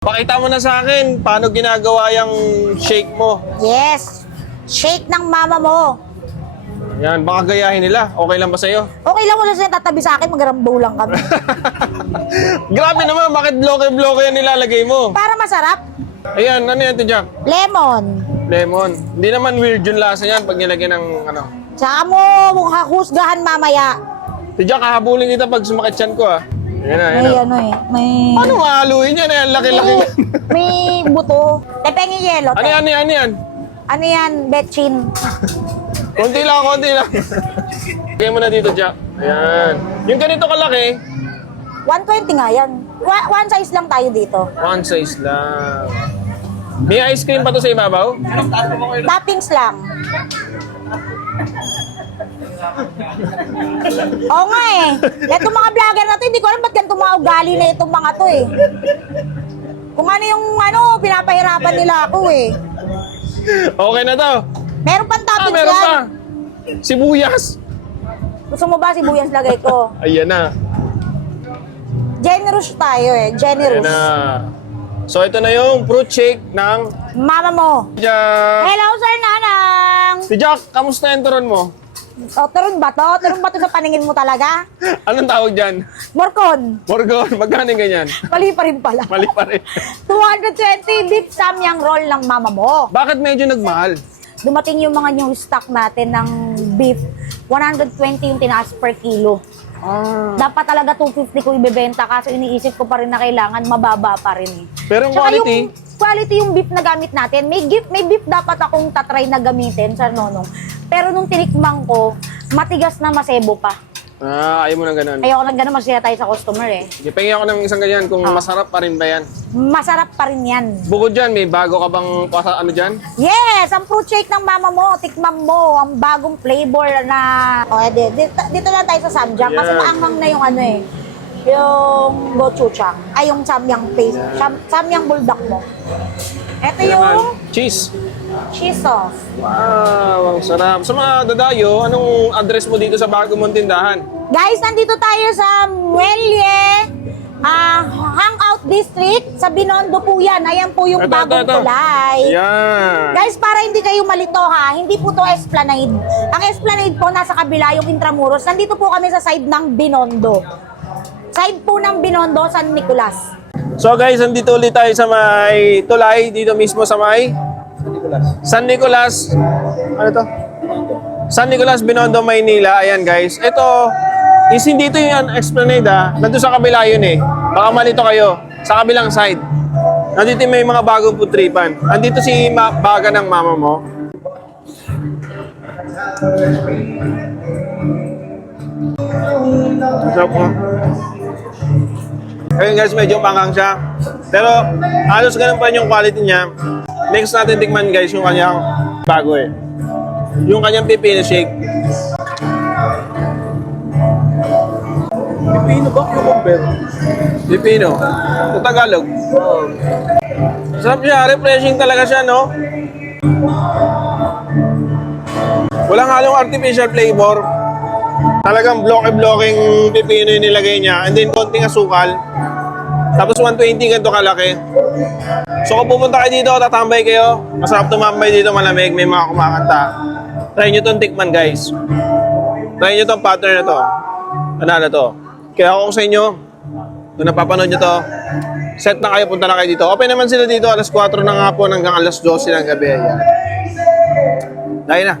Pakita mo na sa akin, paano ginagawa yung shake mo? Yes. Shake ng mama mo. Yan, baka gayahin nila. Okay lang ba sa'yo? Okay lang wala siya tatabi sa akin, magrambo lang kami. Grabe naman, bakit bloke-bloke yan nilalagay mo? Para masarap. Ayan, ano yan, Jack? Lemon. Lemon. Hindi naman weird yung lasa yan pag nilagyan ng ano. Saka mo husgahan mamaya. Jack, hahabulin kita pag sumakit yan ko ah. Ayan na, ayan May na. ano eh. May... Ano hahaluin yan? Ayan, laki-laki yan. May buto. Tepeng yelo. Ano yan, ano yan? Ano yan? Betchin. Konti lang, konti lang. Lagyan mo na dito, Jack. Ayan. Yung ganito kalaki, 120 nga yan. One size lang tayo dito. one size lang. May ice cream pa to sa ibabaw? Toppings lang. Oo nga eh. Itong mga vlogger na to, hindi ko alam ba't ganito mga ugali na itong mga to eh. Kung ano yung pinapahirapan nila ako eh. Okay na to. Meron pang toppings Meron yan. pa. Sibuyas. Gusto mo ba sibuyas lagay ko? Ayan na. Generous tayo eh. Ayan Generous. na. So ito na yung fruit shake ng Mama mo. Jack. Hello, Sir Nanang. Si Jack, kamusta yung turon mo? O, turun ba to? Turun ba to sa paningin mo talaga? Anong tawag dyan? Morcon. Morgon, magkano yung ganyan? Mali pa rin pala. Mali pa rin. 220 beef samyang roll ng mama mo. Bakit medyo nagmahal? Dumating yung mga new stock natin ng beef. 120 yung tinaas per kilo. Dapat talaga 250 ko ibebenta kaso iniisip ko pa rin na kailangan mababa pa rin eh. Pero yung Tsaka quality? yung quality yung beef na gamit natin. May beef dapat akong tatry na gamitin sa nonong. Pero nung tinikmang ko, matigas na masebo pa. Ayaw mo na ganun. Ayoko nang gano'n masaya tayo sa customer eh. Ipengi ako ng isang ganyan kung masarap pa rin ba yan. Masarap pa rin yan. Bukod dyan, may bago ka bang ano dyan? Yes! Ang fruit shake ng mama mo, tikman mo, ang bagong flavor na... O, dito lang tayo sa samjang kasi Yeah. maanghang na yung ano eh. Yung gochujang. Ay, yung samyang paste. Samyang buldak mo. Ito yung Cheese. cheese sauce. Wow, ang sarap. Sa mga dadayo, anong address mo dito sa bago mong tindahan? Guys, nandito tayo sa Muelle Hangout District. Sa Binondo po yan. Ayan po yung bagong tulay. Yan. Guys, para hindi kayo malito ha, hindi po to Esplanade. Ang Esplanade po nasa kabila yung Intramuros. Nandito po kami sa side ng Binondo. Side po ng Binondo, San Nicolas. So guys, nandito ulit tayo sa may tulay, dito mismo sa may San Nicolas. Ano to? San Nicolas, Binondo, Maynila. Ayan guys. Ito, is hindi ito yung Esplanade ha. Nandito sa kabila yun eh. Baka malito kayo. Sa kabilang side. Nandito may mga bagong putripan. Nandito si baga ng mama mo. Masarap mo. Ayun guys, medyo pangang siya. Pero halos ganun pa rin yung quality niya. Next natin tikman guys yung kanyang bago eh. Yung kanyang pipino shake. Pipino ba? Cucumber? Pipino. Sa Tagalog. Sarap siya. Refreshing talaga siya, no? Walang halong artificial flavor. Talagang bloke-blokeng pipino yung nilagay niya. And then konting asukal. Tapos 120 ganito kalaki. So kung pumunta kayo dito, tatambay kayo. Masarap tumambay dito, malamig, may mga kumakanta. Try nyo itong tikman guys. Try nyo itong pattern na to. Ano na to. Kaya ako sa inyo, kung napapanood nyo to, set na kayo, punta na kayo dito. Open naman sila dito, alas 4 ng hapon hanggang alas 12 ng gabi. Ayan. Dahil na.